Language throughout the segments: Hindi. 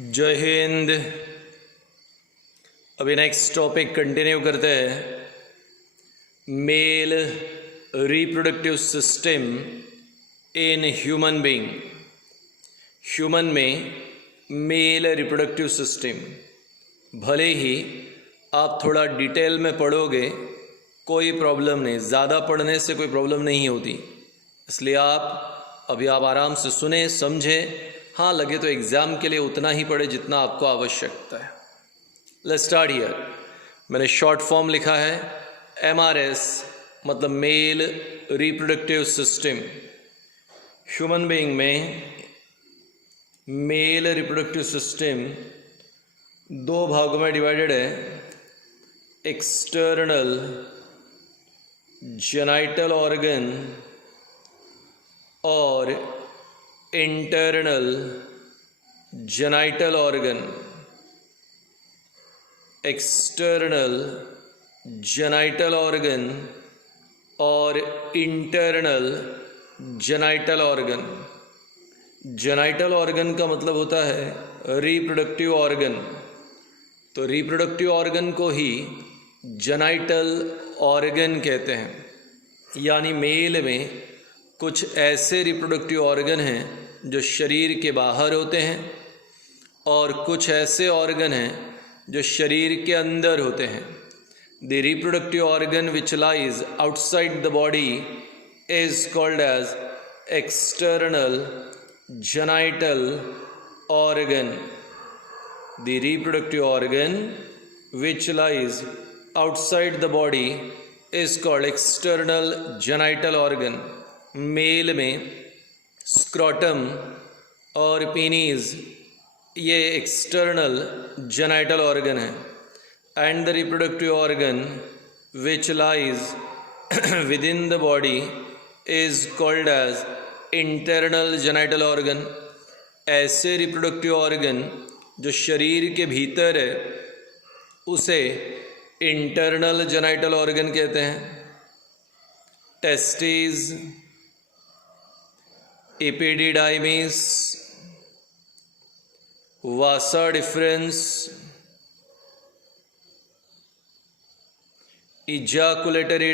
जय हिंद। अभी नेक्स्ट टॉपिक कंटिन्यू करते हैं। Mail reproductive system in human being. Human में मेल रिप्रोडक्टिव सिस्टम, भले ही आप थोड़ा डिटेल में पढ़ोगे कोई प्रॉब्लम नहीं, ज़्यादा पढ़ने से कोई प्रॉब्लम नहीं होती, इसलिए आप आराम से सुने समझें। हाँ, लगे तो एग्ज़ाम के लिए उतना ही पढ़े जितना आपको आवश्यकता है। Let's start here. मैंने शॉर्ट फॉर्म लिखा है MRS, मतलब male reproductive system. Human being में मेल रिप्रोडक्टिव सिस्टम दो भागों में डिवाइडेड है। एक्सटर्नल जेनाइटल ऑर्गन और internal genital organ. External genital organ और internal genital organ. Genital organ का मतलब होता है रिप्रोडक्टिव ऑर्गन, तो रिप्रोडक्टिव ऑर्गन को ही जेनाइटल ऑर्गन कहते हैं। यानी मेल में कुछ ऐसे रिप्रोडक्टिव ऑर्गन हैं जो शरीर के बाहर होते हैं और कुछ ऐसे ऑर्गन हैं जो शरीर के अंदर होते हैं। The reproductive organ which lies outside the body is called as external genital organ. The reproductive organ which lies outside the body is called external genital organ. Male में स्क्रोटम और पीनीज ये एक्सटर्नल जेनाइटल ऑर्गन है, and the reproductive organ which lies with in the body is called as internal genital organ. ऐसे रिप्रोडक्टिव ऑर्गन जो शरीर के भीतर है उसे इंटरनल जेनाइटल ऑर्गन कहते हैं। टेस्टिस, एपिडिडाइमिस, वासा डिफरेंस, इजाकुलेटरी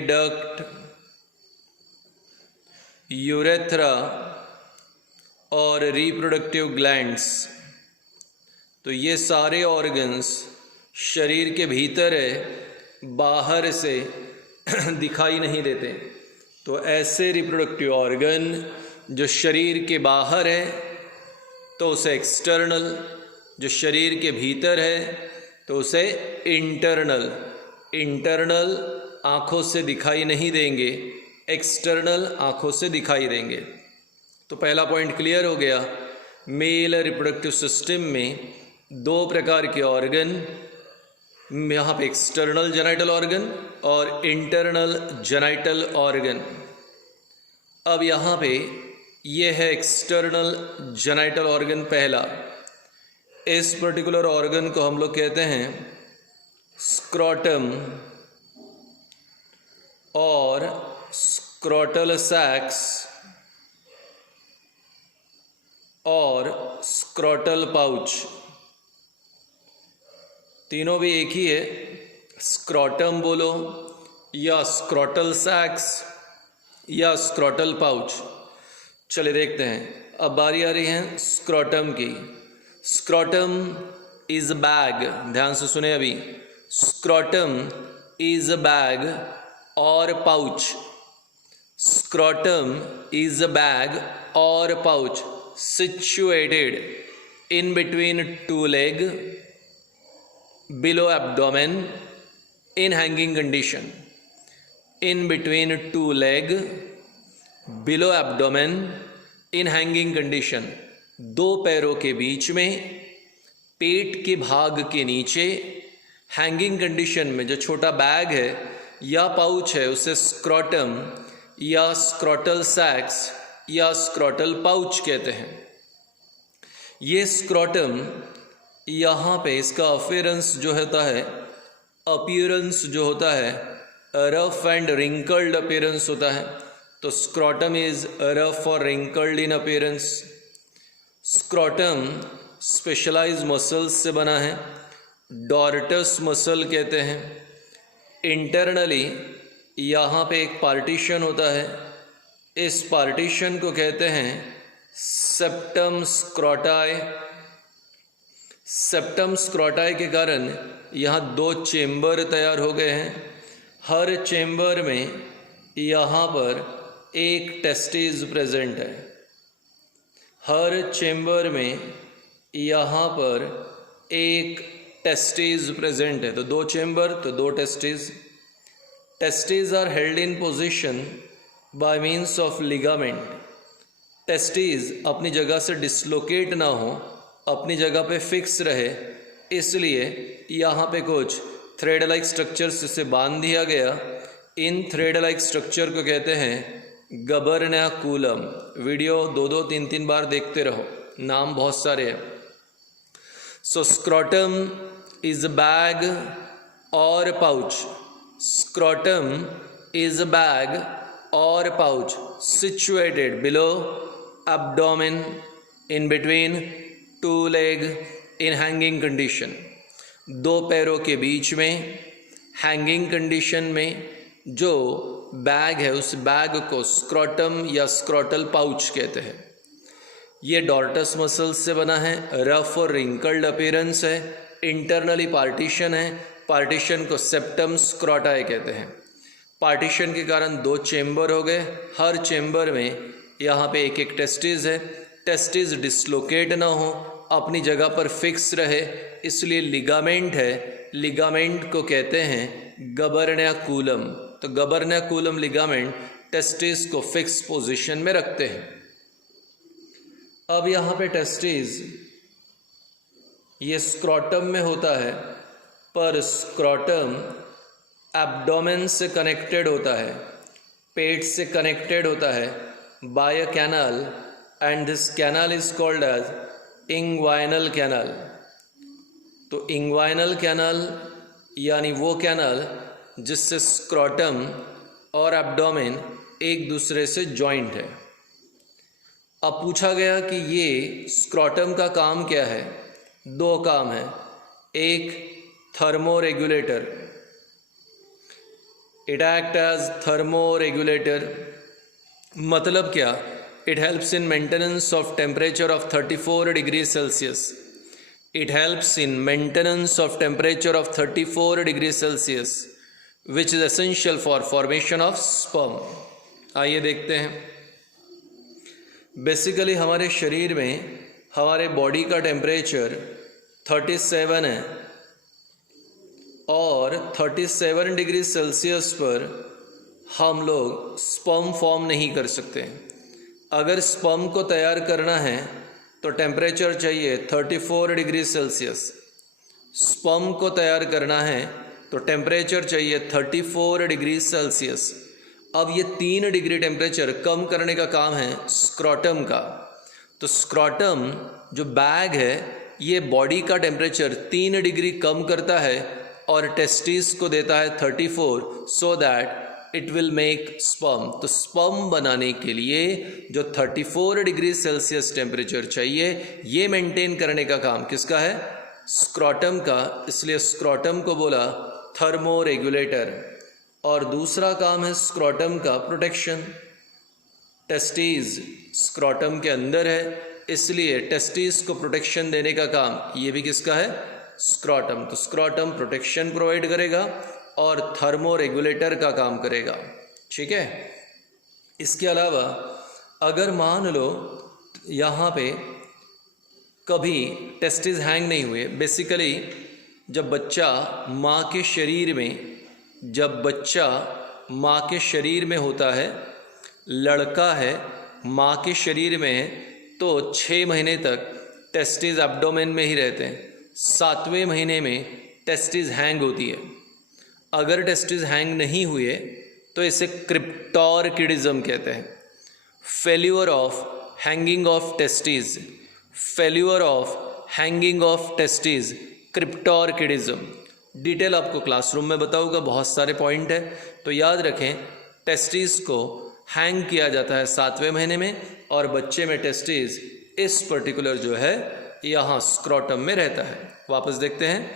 डक्ट, यूरेथ्रा और रिप्रोडक्टिव ग्लैंड्स। तो ये सारे ऑर्गन्स शरीर के भीतर है, बाहर से दिखाई नहीं देते। तो ऐसे रिप्रोडक्टिव ऑर्गन जो शरीर के बाहर है तो उसे एक्सटर्नल, जो शरीर के भीतर है तो उसे इंटरनल। इंटरनल आँखों से दिखाई नहीं देंगे, एक्सटर्नल आँखों से दिखाई देंगे। तो पहला पॉइंट क्लियर हो गया। मेल रिप्रोडक्टिव सिस्टम में दो प्रकार के ऑर्गन, यहाँ पे एक्सटर्नल जेनाइटल ऑर्गन और इंटरनल जेनाइटल ऑर्गन। अब यहाँ पे ये है एक्सटर्नल जेनाइटल ऑर्गन पहला। इस पर्टिकुलर ऑर्गन को हम लोग कहते हैं स्क्रोटम और स्क्रोटल सैक्स और स्क्रोटल पाउच। तीनों भी एक ही है, स्क्रोटम बोलो या स्क्रोटल सैक्स या स्क्रोटल पाउच। चलिए देखते हैं। अब बारी आ रही है स्क्रोटम की। स्क्रोटम इज अ बैग, ध्यान से सुने अभी। Scrotum is a bag or pouch. Scrotum is a bag or pouch situated in between two leg below abdomen in hanging condition. In between two leg below abdomen in hanging condition, दो पैरों के बीच में पेट के भाग के नीचे हैंगिंग कंडीशन में जो छोटा बैग है या पाउच है उसे स्क्रोटम या स्क्रोटल सैक्स या स्क्रोटल पाउच कहते हैं। ये स्क्रोटम यहाँ पे इसका अपीयरेंस जो होता है रफ एंड रिंकल्ड अपीयरेंस होता है। तो स्क्रोटम इज रफ और wrinkled in appearance. Scrotum specialised muscles से बना है, डॉर्टस मसल कहते हैं। इंटरनली यहाँ पे एक पार्टीशन होता है, इस पार्टीशन को कहते हैं सेप्टम स्क्रॉटाई। सेप्टम स्क्रॉटाई के कारण यहाँ 2 चेम्बर तैयार हो गए हैं। हर चेम्बर में यहाँ पर एक टेस्टिस प्रेजेंट है। हर चेम्बर में यहाँ पर एक टेस्टिस प्रेजेंट है। तो 2 चेम्बर तो 2 testis. Testis are held in position by means of ligament. Testis अपनी जगह से डिसलोकेट ना हो, अपनी जगह पे फिक्स रहे, इसलिए यहाँ पे कुछ थ्रेड लाइक स्ट्रक्चर्स से बांध दिया गया। इन थ्रेड लाइक स्ट्रक्चर को कहते हैं गबर्नैकुलम। वीडियो 2-2, 3-3 बार देखते रहो, नाम बहुत सारे हैं। सो scrotum is a bag or pouch. Scrotum is a bag or pouch situated below abdomen in between 2 leg in hanging condition। 2 पैरों के बीच में हैंगिंग कंडीशन में जो बैग है, उस बैग को स्क्रॉटम या स्क्रॉटल पाउच कहते हैं। ये डॉर्टस मसल्स से बना है, रफ और रिंकल्ड अपीयरेंस है, इंटरनली पार्टीशन है। पार्टीशन को सेप्टम स्क्रॉटाई कहते हैं। पार्टीशन के कारण 2 चेम्बर हो गए। हर चेम्बर में यहाँ पे एक एक टेस्टिस है। टेस्टिस डिसलोकेट ना हो, अपनी जगह पर फिक्स रहे, इसलिए लिगामेंट है। लिगामेंट को कहते हैं गबर्नैकुलम। तो गबर्नैकुलम लिगामेंट टेस्टिस को फिक्स पोजीशन में रखते हैं। अब यहाँ पे टेस्टिस ये स्क्रॉटम में होता है, पर स्क्रॉटम एब्डोमेन से कनेक्टेड होता है, पेट से कनेक्टेड होता है by a canal, and this canal is called as inguinal canal. तो इंग्वाइनल कैनाल यानी वो कैनाल जिससे स्क्रॉटम और एब्डोमेन एक दूसरे से जॉइंट है। अब पूछा गया कि ये स्क्रॉटम का काम क्या है। 2 काम है। एक thermoregulator, it act as thermoregulator. मतलब क्या? It helps in maintenance of temperature of 34 degree celsius. It helps in maintenance of temperature of 34 degree celsius which is essential for formation of sperm. आइए देखते हैं। बेसिकली हमारे शरीर में हमारे बॉडी का टेम्परेचर 37 है और 37 डिग्री सेल्सियस पर हम लोग स्पर्म फॉर्म नहीं कर सकते। अगर स्पर्म को तैयार करना है तो टेम्परेचर चाहिए 34 डिग्री सेल्सियस। स्पर्म को तैयार करना है तो टेम्परेचर चाहिए 34 डिग्री सेल्सियस। अब ये 3 डिग्री टेम्परेचर कम करने का काम है स्क्रॉटम का। तो स्क्रॉटम जो बैग है ये बॉडी का टेम्परेचर 3 डिग्री कम करता है और टेस्टिस को देता है 34, so that it will make sperm. तो स्पर्म बनाने के लिए जो 34 डिग्री सेल्सियस टेम्परेचर चाहिए, ये मेंटेन करने का काम किसका है? स्क्रॉटम का। इसलिए स्क्रॉटम को बोला थर्मोरेगुलेटर। और दूसरा काम है स्क्रॉटम का प्रोटेक्शन। टेस्टिस स्क्रॉटम के अंदर है, इसलिए टेस्टिस को प्रोटेक्शन देने का काम ये भी किसका है? स्क्रॉटम। तो स्क्रॉटम प्रोटेक्शन प्रोवाइड करेगा और थर्मोरेगुलेटर का काम करेगा। ठीक है। इसके अलावा अगर मान लो यहाँ पे कभी टेस्टिस हैंग नहीं हुए, बेसिकली जब बच्चा माँ के शरीर में होता है, लड़का है माँ के शरीर में है, तो 6 महीने तक टेस्टिस एब्डोमेन में ही रहते हैं। 7वें महीने में टेस्टिस हैंग होती है। अगर टेस्टिस हैंग नहीं हुए तो इसे क्रिप्टोर्किडिज्म कहते हैं। Failure of hanging of testis, failure of hanging of testis, cryptorchidism. Detail आपको क्लासरूम में बताऊंगा, बहुत सारे पॉइंट है, तो याद रखें। टेस्टिस को हैंग किया जाता है 7वें महीने में और बच्चे में टेस्टिस इस पर्टिकुलर जो है यहाँ स्क्रॉटम में रहता है। वापस देखते हैं,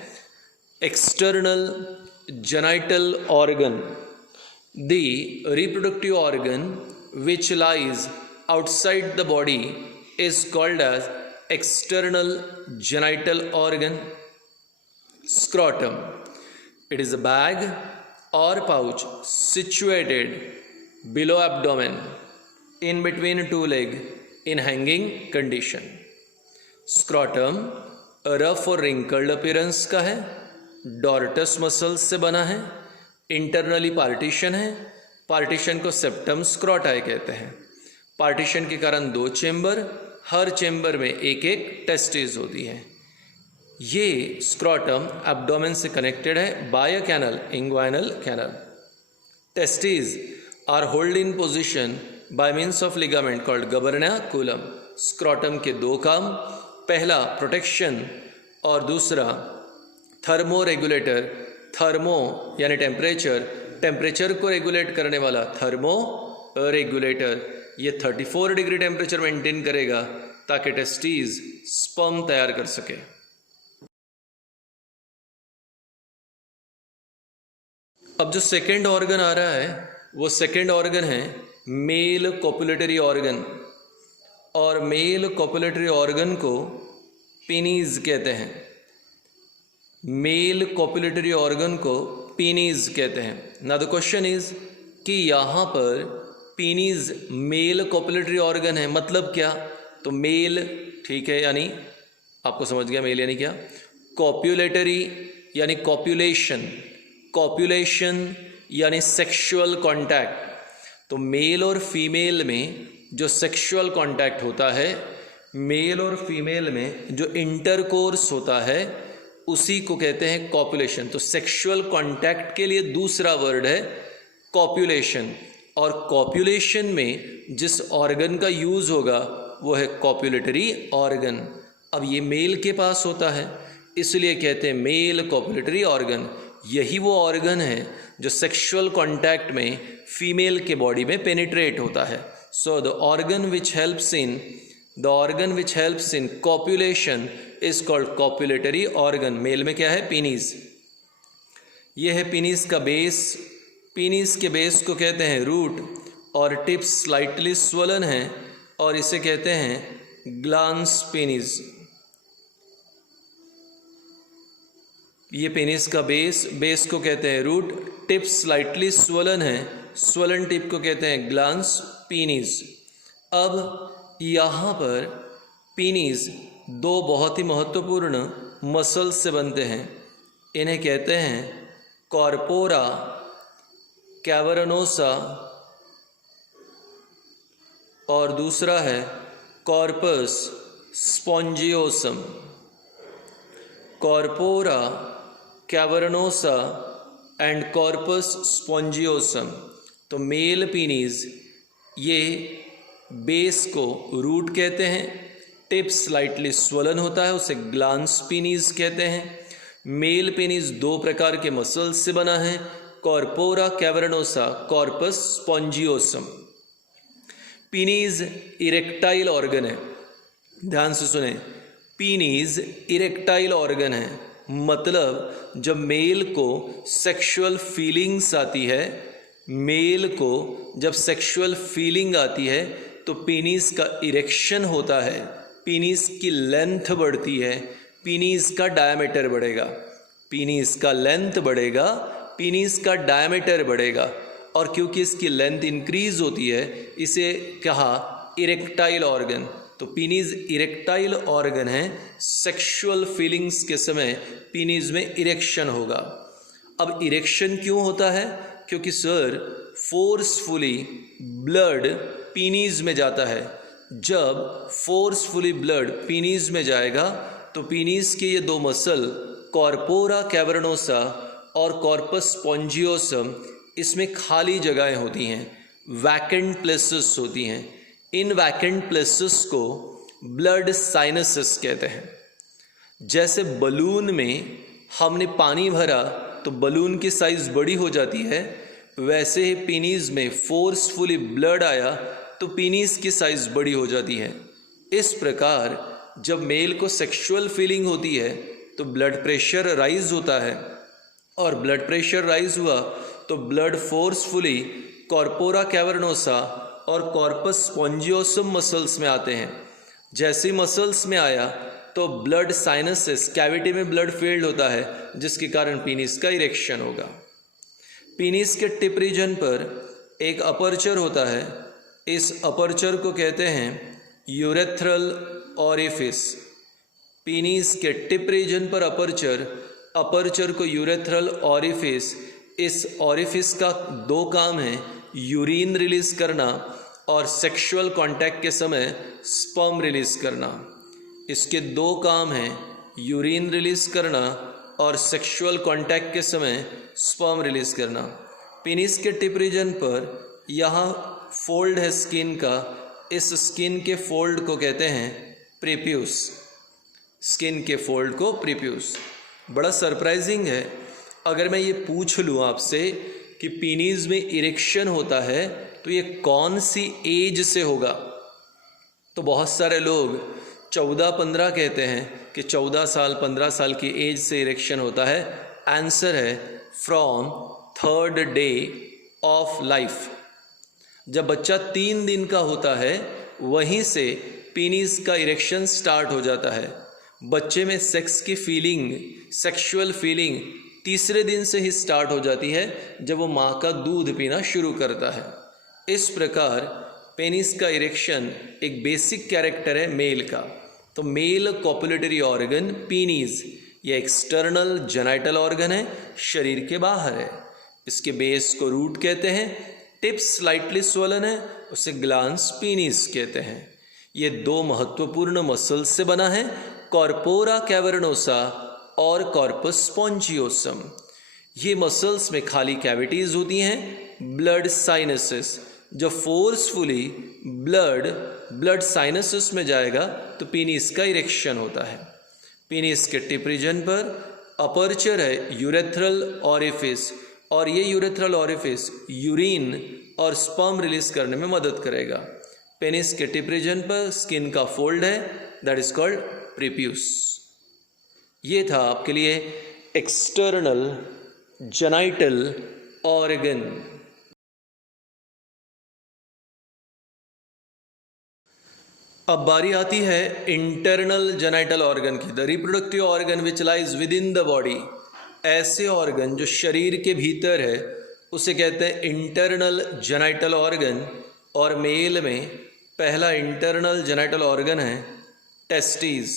external genital organ, the reproductive organ which lies outside the body is called as external genital organ. Scrotum. It is a bag or pouch situated below abdomen in between two legs in hanging condition. Scrotum rough और wrinkled appearance का है, डॉर्टस मसल्स से बना है, इंटरनली पार्टीशन है, पार्टीशन को सेप्टम स्क्रॉटाई कहते हैं। पार्टीशन के कारण दो चेंबर, हर चेंबर में एक एक टेस्टिस होती है। ये स्क्रॉटम एब्डोमेन से कनेक्टेड है by a canal, inguinal canal. Testis are hold in position by means of ligament called gubernaculum. Scrotum के दो काम, पहला प्रोटेक्शन और दूसरा थर्मो रेगुलेटर। थर्मो यानी टेम्परेचर को रेगुलेट करने वाला थर्मो रेगुलेटर। ये 34 डिग्री टेम्परेचर मेंटेन करेगा ताकि टेस्टिस स्पर्म तैयार कर सके। अब जो सेकेंड ऑर्गन आ रहा है वो सेकेंड ऑर्गन है मेल कोपुलेटरी ऑर्गन, और मेल कोपुलेटरी ऑर्गन को पीनीज कहते हैं। मेल कोपुलेटरी ऑर्गन को पीनीज कहते हैं। नाउ द क्वेश्चन इज कि यहाँ पर पीनीज मेल कोपुलेटरी ऑर्गन है, मतलब क्या? तो मेल, ठीक है, यानी आपको समझ गया मेल यानी क्या। कॉप्युलेटरी यानी कॉप्युलेशन, कॉप्युलेशन यानी सेक्सुअल कांटेक्ट। तो मेल और फीमेल में जो सेक्सुअल कांटेक्ट होता है, मेल और फीमेल में जो इंटरकोर्स होता है, उसी को कहते हैं कॉप्युलेशन। तो सेक्सुअल कांटेक्ट के लिए दूसरा वर्ड है कॉप्युलेशन, और कॉप्युलेशन में जिस ऑर्गन का यूज़ होगा वो है कॉप्युलेटरी ऑर्गन। अब ये मेल के पास होता है, इसलिए कहते हैं मेल कॉप्युलेटरी ऑर्गन। यही वो ऑर्गन है जो सेक्सुअल कांटेक्ट में फीमेल के बॉडी में पेनिट्रेट होता है। So the organ which helps in copulation is called copulatory organ. Male में क्या है? पीनीज। ये है पीनीज का बेस। पीनीज के बेस को कहते हैं रूट, और टिप्स स्लाइटली स्वलन है और इसे कहते हैं ग्लांस पेनिस। ये पेनिस का बेस को कहते हैं रूट, टिप्स स्लाइटली स्वलन है, स्वलन टिप को कहते हैं ग्लांस पेनिस। अब यहाँ पर पेनिस दो बहुत ही महत्वपूर्ण मसल से बनते हैं, इन्हें कहते हैं कॉर्पोरा कैवर्नोसा और दूसरा है corpus spongiosum. Corpora cavernosa and corpus spongiosum. तो मेल पीनीज, ये बेस को रूट कहते हैं, टिप स्लाइटली स्वलन होता है, उसे ग्लांस पीनीज कहते हैं। मेल पीनीज दो प्रकार के मसल्स से बना है, corpora cavernosa, corpus spongiosum. Penis erectile organ है, ध्यान से सुने, पीनीज इरेक्टाइल ऑर्गन है, मतलब जब मेल को सेक्सुअल फीलिंग्स आती है, मेल को जब सेक्सुअल फीलिंग आती है तो पीनीज का इरेक्शन होता है, पीनीज की लेंथ बढ़ती है, पीनीज का डायमीटर बढ़ेगा, पीनीज का लेंथ बढ़ेगा, पीनीज का डायमीटर बढ़ेगा, और क्योंकि इसकी लेंथ इंक्रीज होती है इसे कहा इरेक्टाइल ऑर्गन। तो पीनीज इरेक्टाइल ऑर्गन है, सेक्सुअल फीलिंग्स के समय पीनीज में इरेक्शन होगा। अब इरेक्शन क्यों होता है? क्योंकि सर फोर्सफुली ब्लड पीनीज में जाता है। जब फोर्सफुली ब्लड पीनीज में जाएगा तो पीनीज के ये दो मसल कॉर्पोरा कैवर्नोसा और कॉर्पस स्पॉन्जियोसम, इसमें खाली जगहें होती हैं, वैकेंट प्लेसेस होती हैं। इन वैकेंट प्लेसेस को ब्लड साइनसेस कहते हैं। जैसे बलून में हमने पानी भरा तो बलून की साइज़ बड़ी हो जाती है, वैसे ही पीनीज में फोर्सफुली ब्लड आया तो पीनीज की साइज़ बड़ी हो जाती है। इस प्रकार जब मेल को सेक्सुअल फीलिंग होती है तो ब्लड प्रेशर राइज होता है, और ब्लड प्रेशर राइज हुआ तो ब्लड फोर्सफुली कॉर्पोरा कैवर्नोसा और कॉर्पस स्पॉन्जियोसम मसल्स में आते हैं। जैसे मसल्स में आया तो ब्लड साइनसेस, कैविटी में ब्लड फील्ड होता है, जिसके कारण पीनिस का इरेक्शन होगा। पीनिस के टिप रीजन पर एक अपर्चर होता है, इस अपर्चर को कहते हैं यूरेथ्रल ऑरिफिस। पीनिस के टिप रीजन पर अपर्चर को यूरेथ्रल ऑरिफिस। इस ऑरिफिस का दो काम है, यूरिन रिलीज करना और सेक्सुअल कांटेक्ट के समय स्पर्म रिलीज करना। इसके दो काम हैं, यूरिन रिलीज करना और सेक्सुअल कांटेक्ट के समय स्पर्म रिलीज करना। पेनिस के टिप रीजन पर यहाँ फोल्ड है स्किन का, इस स्किन के फोल्ड को कहते हैं प्रीप्यूस। स्किन के फोल्ड को प्रीप्यूस। बड़ा सरप्राइजिंग है, अगर मैं ये पूछ लूँ आपसे कि पीनीज में इरेक्शन होता है तो ये कौन सी एज से होगा, तो बहुत सारे लोग 14-15 कहते हैं कि 14 साल 15 साल की एज से इरेक्शन होता है। आंसर है from 3rd day of life. जब बच्चा 3 दिन का होता है वहीं से पीनीस का इरेक्शन स्टार्ट हो जाता है। बच्चे में सेक्स की फीलिंग, सेक्सुअल फीलिंग तीसरे दिन से ही स्टार्ट हो जाती है, जब वो माँ का दूध पीना शुरू करता है। इस प्रकार पेनिस का इरेक्शन एक बेसिक कैरेक्टर है मेल का। तो मेल कॉपुलेटरी ऑर्गन पीनीज, ये एक्सटर्नल जेनाइटल ऑर्गन है, शरीर के बाहर है। इसके बेस को रूट कहते हैं, टिप स्लाइटली स्वोलन है, उसे ग्लांस पीनीस कहते हैं। ये दो महत्वपूर्ण मसल्स से बना है, कॉर्पोरा कैवर्नोसा और कॉर्पस स्पॉन्जियोसम। ये मसल्स में खाली कैविटीज होती हैं, ब्लड साइनसेस। जब फोर्सफुली ब्लड साइनसेस में जाएगा तो पीनिस का इरेक्शन होता है। पीनिस के टिप रीजन पर अपर्चर है यूरेथ्रल ऑरिफिस, और ये यूरेथ्रल ऑरिफिस यूरिन और स्पर्म रिलीज करने में मदद करेगा। पेनिस के टिप रीजन पर स्किन का फोल्ड है, दैट इज कॉल्ड प्रीप्यूस। ये था आपके लिए एक्सटर्नल जेनाइटल ऑर्गन। अब बारी आती है इंटरनल जेनाइटल ऑर्गन की, the reproductive organ which lies with in the body. ऐसे ऑर्गन जो शरीर के भीतर है उसे कहते हैं इंटरनल जेनाइटल ऑर्गन। और मेल में पहला इंटरनल जेनाइटल ऑर्गन है टेस्टिस।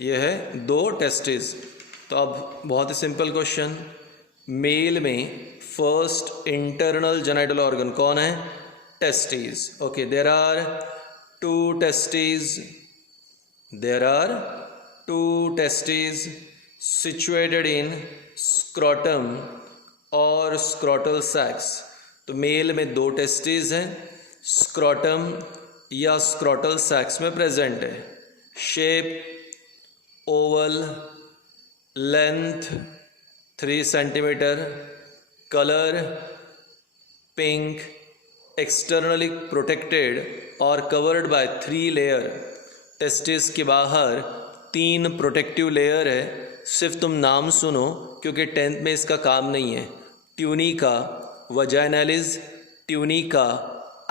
यह है 2 टेस्टिस। तो अब बहुत ही सिंपल क्वेश्चन, मेल में फर्स्ट इंटरनल जेनाइटल ऑर्गन कौन है? Testis. Okay, there are 2 testes. There are 2 testes situated in scrotum और scrotal sacs. तो मेल में 2 टेस्टिस हैं, स्क्रॉटम या स्क्रॉटल सैक्स में प्रेजेंट है। Shape Oval, length 3 centimetre, colour pink, externally protected और कवर्ड बाय 3 लेयर। टेस्टिस के बाहर 3 प्रोटेक्टिव लेयर है। सिर्फ तुम नाम सुनो क्योंकि 10th में इसका काम नहीं है। Tunica vaginalis, tunica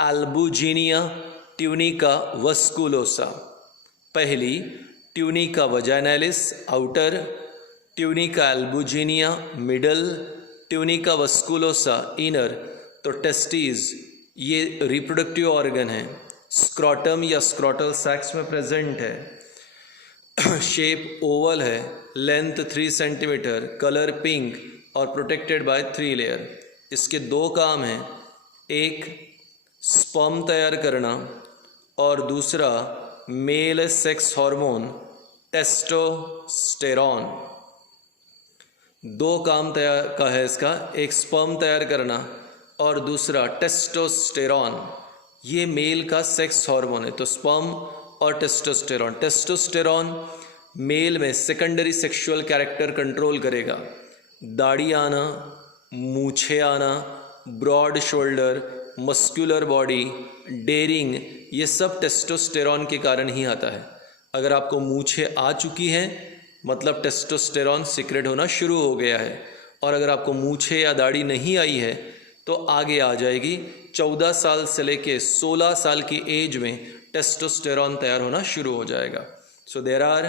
albuginea, tunica vasculosa. पहली tunica vaginalis outer, tunica albuginea middle, tunica vasculosa inner. तो टेस्टिस ये रिप्रोडक्टिव ऑर्गन है, स्क्रॉटम या स्क्रॉटल सैक्स में प्रेजेंट है। शेप ओवल है, लेंथ 3 सेंटीमीटर, कलर पिंक और प्रोटेक्टेड बाय 3 लेयर। इसके 2 काम हैं, एक स्पर्म तैयार करना और दूसरा मेल सेक्स हार्मोन टेस्टोस्टेरॉन। 2 काम तैयार का है इसका, एक स्पर्म तैयार करना और दूसरा टेस्टोस्टेरॉन। ये मेल का सेक्स हार्मोन है। तो स्पर्म और टेस्टोस्टेरॉन। टेस्टोस्टेरॉन मेल में सेकेंडरी सेक्सुअल कैरेक्टर कंट्रोल करेगा। दाढ़ी आना, मूछें आना, broad shoulder, muscular body, daring, ये सब टेस्टोस्टेरॉन के कारण ही आता है। अगर आपको मूछें आ चुकी हैं मतलब टेस्टोस्टेरॉन सीक्रेट होना शुरू हो गया है, और अगर आपको मूछें या दाढ़ी नहीं आई है तो आगे आ जाएगी। 14 साल से लेके 16 साल की एज में टेस्टोस्टेरॉन तैयार होना शुरू हो जाएगा। So there are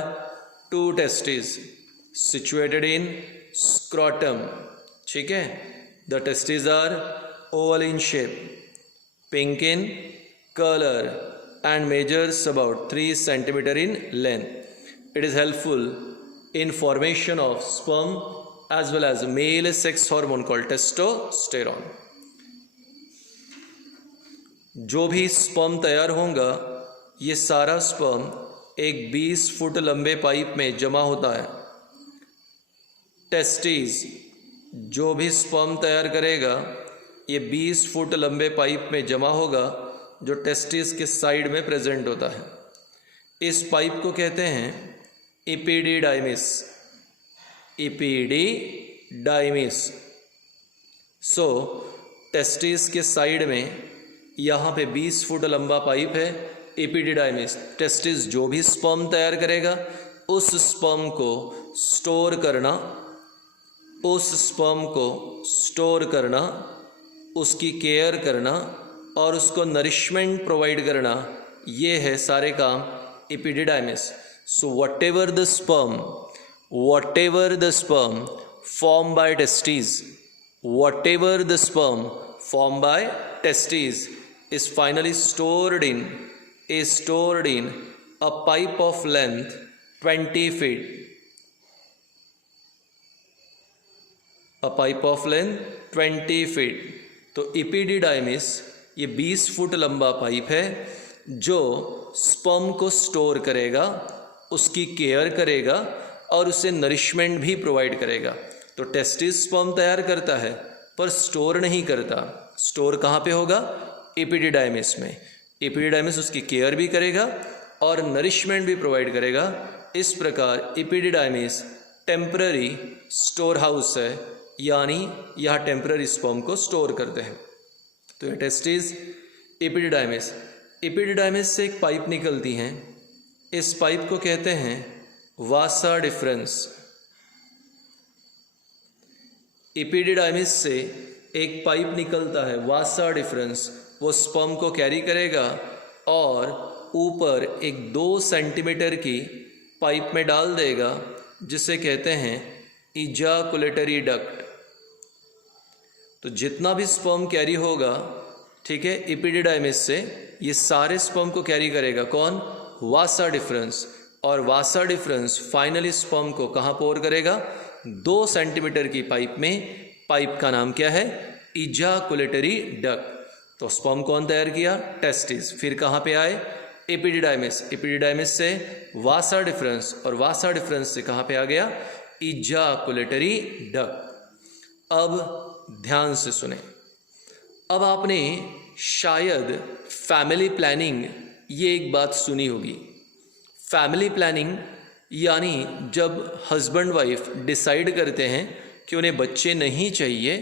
2 testes situated in scrotum, ठीक है। The testes are oval in shape, pink in color and measures about 3 centimeter in length. It is helpful in formation of sperm as well as male sex hormone called testosterone. जो भी स्पर्म तैयार होगा ये सारा स्पर्म एक 20 फुट लंबे पाइप में जमा होता है। टेस्टिस जो भी स्पर्म तैयार करेगा ये 20 फुट लंबे पाइप में जमा होगा जो टेस्टिस के साइड में प्रेजेंट होता है। इस पाइप को कहते हैं इपिडिडाइमिस। इपिडिडाइमिस। सो टेस्टिस के साइड में यहाँ पे 20 फुट लंबा पाइप है, एपिडिडाइमिस। टेस्टिस जो भी स्पर्म तैयार करेगा उस स्पर्म को स्टोर करना, उसकी केयर करना और उसको नरिशमेंट प्रोवाइड करना, ये है सारे काम epididymis. So whatever the sperm formed by testes is finally stored in a pipe of length 20 feet. A pipe of length 20 feet. तो एपिडिडाइमिस ये 20 फुट लंबा पाइप है जो स्पर्म को स्टोर करेगा, उसकी केयर करेगा और उसे नरिशमेंट भी प्रोवाइड करेगा। तो टेस्टिस स्पर्म तैयार करता है पर स्टोर नहीं करता। स्टोर कहाँ पे होगा? एपिडिडाइमिस में। एपिडिडाइमिस उसकी केयर भी करेगा और नरिशमेंट भी प्रोवाइड करेगा। इस प्रकार एपिडिडाइमिस टेम्पररी स्टोर हाउस है, यानी यहाँ टेम्पररी स्पर्म को स्टोर करते हैं। तो ये टेस्टिस, एपिडिडाइमिस। एपिडिडाइमिस से एक पाइप निकलती है, इस पाइप को कहते हैं वासा डिफरेंस। एपिडिडाइमिस से एक पाइप निकलता है वासा डिफरेंस, वो स्पर्म को कैरी करेगा और ऊपर एक 2 सेंटीमीटर की पाइप में डाल देगा जिसे कहते हैं इजाकुलेटरी डक्ट। तो जितना भी स्पर्म कैरी होगा, ठीक है, एपिडिडाइमिस से ये सारे स्पर्म को कैरी करेगा कौन? वासा डिफरेंस। और वासा डिफरेंस फाइनली स्पर्म को कहाँ पोर करेगा? 2 सेंटीमीटर की पाइप में। पाइप का नाम क्या है? इजाकुलेटरी डक्ट। तो स्पर्म कौन तैयार किया? टेस्टिस। फिर कहाँ पे आए? एपिडिडाइमिस। एपिडिडाइमिस से वासा डिफरेंस और वासा डिफरेंस से कहाँ पे आ गया? इजाकुलेटरी डक्ट। अब ध्यान से सुने। अब आपने शायद फैमिली प्लानिंग ये एक बात सुनी होगी। फैमिली प्लानिंग यानी जब हस्बैंड वाइफ डिसाइड करते हैं कि उन्हें बच्चे नहीं चाहिए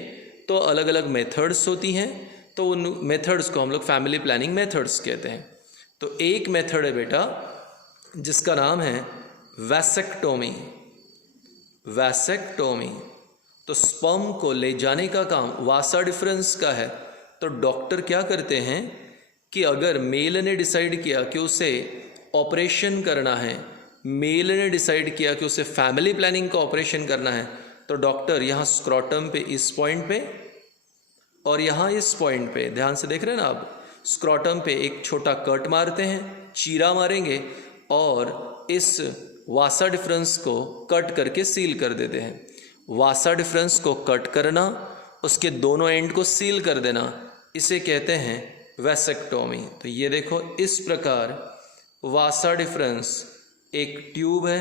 तो अलग अलग मेथड्स होती हैं, तो उन मेथड्स को हम लोग फैमिली प्लानिंग मेथड्स कहते हैं। तो एक मेथड है बेटा जिसका नाम है वैसेक्टोमी। वैसेक्टोमी। तो स्पर्म को ले जाने का काम वासा डिफरेंस का है। तो डॉक्टर क्या करते हैं कि अगर मेल ने डिसाइड किया कि उसे ऑपरेशन करना है, मेल ने डिसाइड किया कि उसे फैमिली प्लानिंग का ऑपरेशन करना है, तो डॉक्टर यहाँ स्क्रॉटम पे इस पॉइंट पे और यहाँ इस पॉइंट पे, ध्यान से देख रहे हैं ना आप, स्क्रॉटम पे एक छोटा कट मारते हैं, चीरा मारेंगे और इस वासा डिफरेंस को कट करके सील कर देते हैं। वासा डिफरेंस को कट करना, उसके दोनों एंड को सील कर देना, इसे कहते हैं वैसेक्टोमी। तो ये देखो इस प्रकार वासा डिफरेंस एक ट्यूब है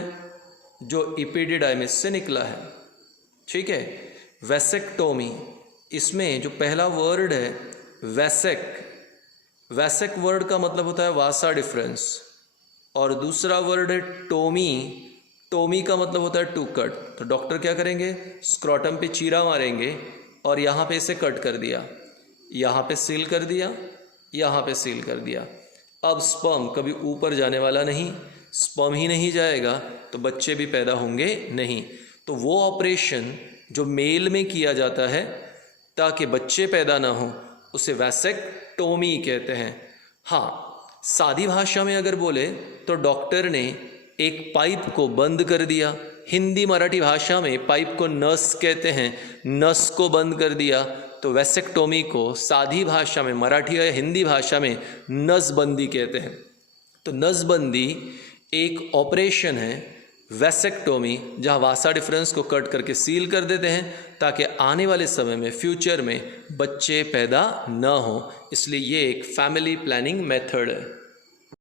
जो एपिडिडाइमिस से निकला है, ठीक है। वैसेक्टोमी, इसमें जो पहला वर्ड है वैसेक, वैसेक वर्ड का मतलब होता है वासा डिफरेंस, और दूसरा वर्ड है टोमी, टोमी का मतलब होता है टू कट। तो डॉक्टर क्या करेंगे? स्क्रॉटम पे चीरा मारेंगे और यहाँ पे इसे कट कर दिया, यहाँ पे सील कर दिया, यहाँ पे सील कर दिया। अब स्पर्म कभी ऊपर जाने वाला नहीं, स्पर्म ही नहीं जाएगा तो बच्चे भी पैदा होंगे नहीं। तो वो ऑपरेशन जो मेल में किया जाता है ताकि बच्चे पैदा ना हो उसे वैसेक्टोमी कहते हैं। हाँ, सादी भाषा में अगर बोले तो डॉक्टर ने एक पाइप को बंद कर दिया, हिंदी मराठी भाषा में पाइप को नस कहते हैं, नस को बंद कर दिया, तो वैसेक्टोमी को सादी भाषा में, मराठी या हिंदी भाषा में नसबंदी कहते हैं। तो नसबंदी एक ऑपरेशन है, वैसेक्टोमी, जहाँ वासा डिफरेंस को कट करके सील कर देते हैं ताकि आने वाले समय में, फ्यूचर में बच्चे पैदा न हो। इसलिए ये एक फैमिली प्लानिंग मेथड है।